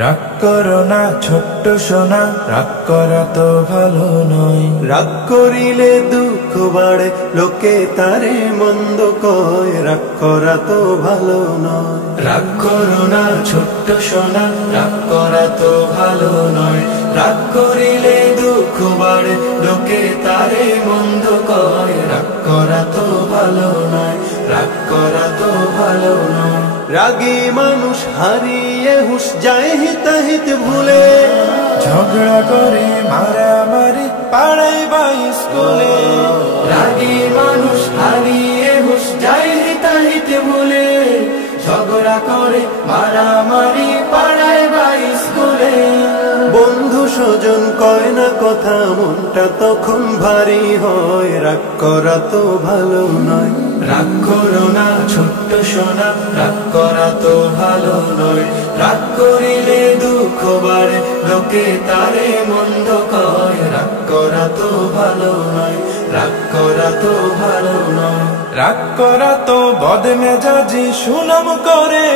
রাগ করো না ছোট্ট সোনা, রাগ করা তো ভালো নয়। রাগ করিলে দুঃখ বাড়ে, লোকে তারে মন্দ কয়, রাগ করা তো ভালো নয়। রাগ করো না ছোট্ট সোনা, রাগ করা তো ভালো নয়। রাগ করিলে দুঃখ বাড়ে, লোকে তারে মন্দ কয়, রাগ করা তো ভালো নয়, রাগ করা তো ভালো নয়। রাগী মানুষ হারিয়ে হুঁশ যায় হিতাহিত ভুলে, ঝগড়া করে মারামারি পাড়ায় বা স্কুলে। রাগী মানুষ হারিয়ে হুঁশ যায় হিতাহিত ভুলে, ঝগড়া করে মারামারি পাড়ায় বা স্কুলে। বন্ধু স্বজন কয় না কথা, মনটা তখন ভারী হয়, রাগ করা তো ভালো নয়। রাগ করো না ছোট্ট সোনা, রাগ করা তো ভালো নয়। রাগ করিলে দুঃখ বাড়ে, লোকে তারে মন্দ কয়, রাগ করা তো ভালো নয়, রাগ করা তো ভালো নয়। রাগ করা তো বদমেজাজি সুনাম করে।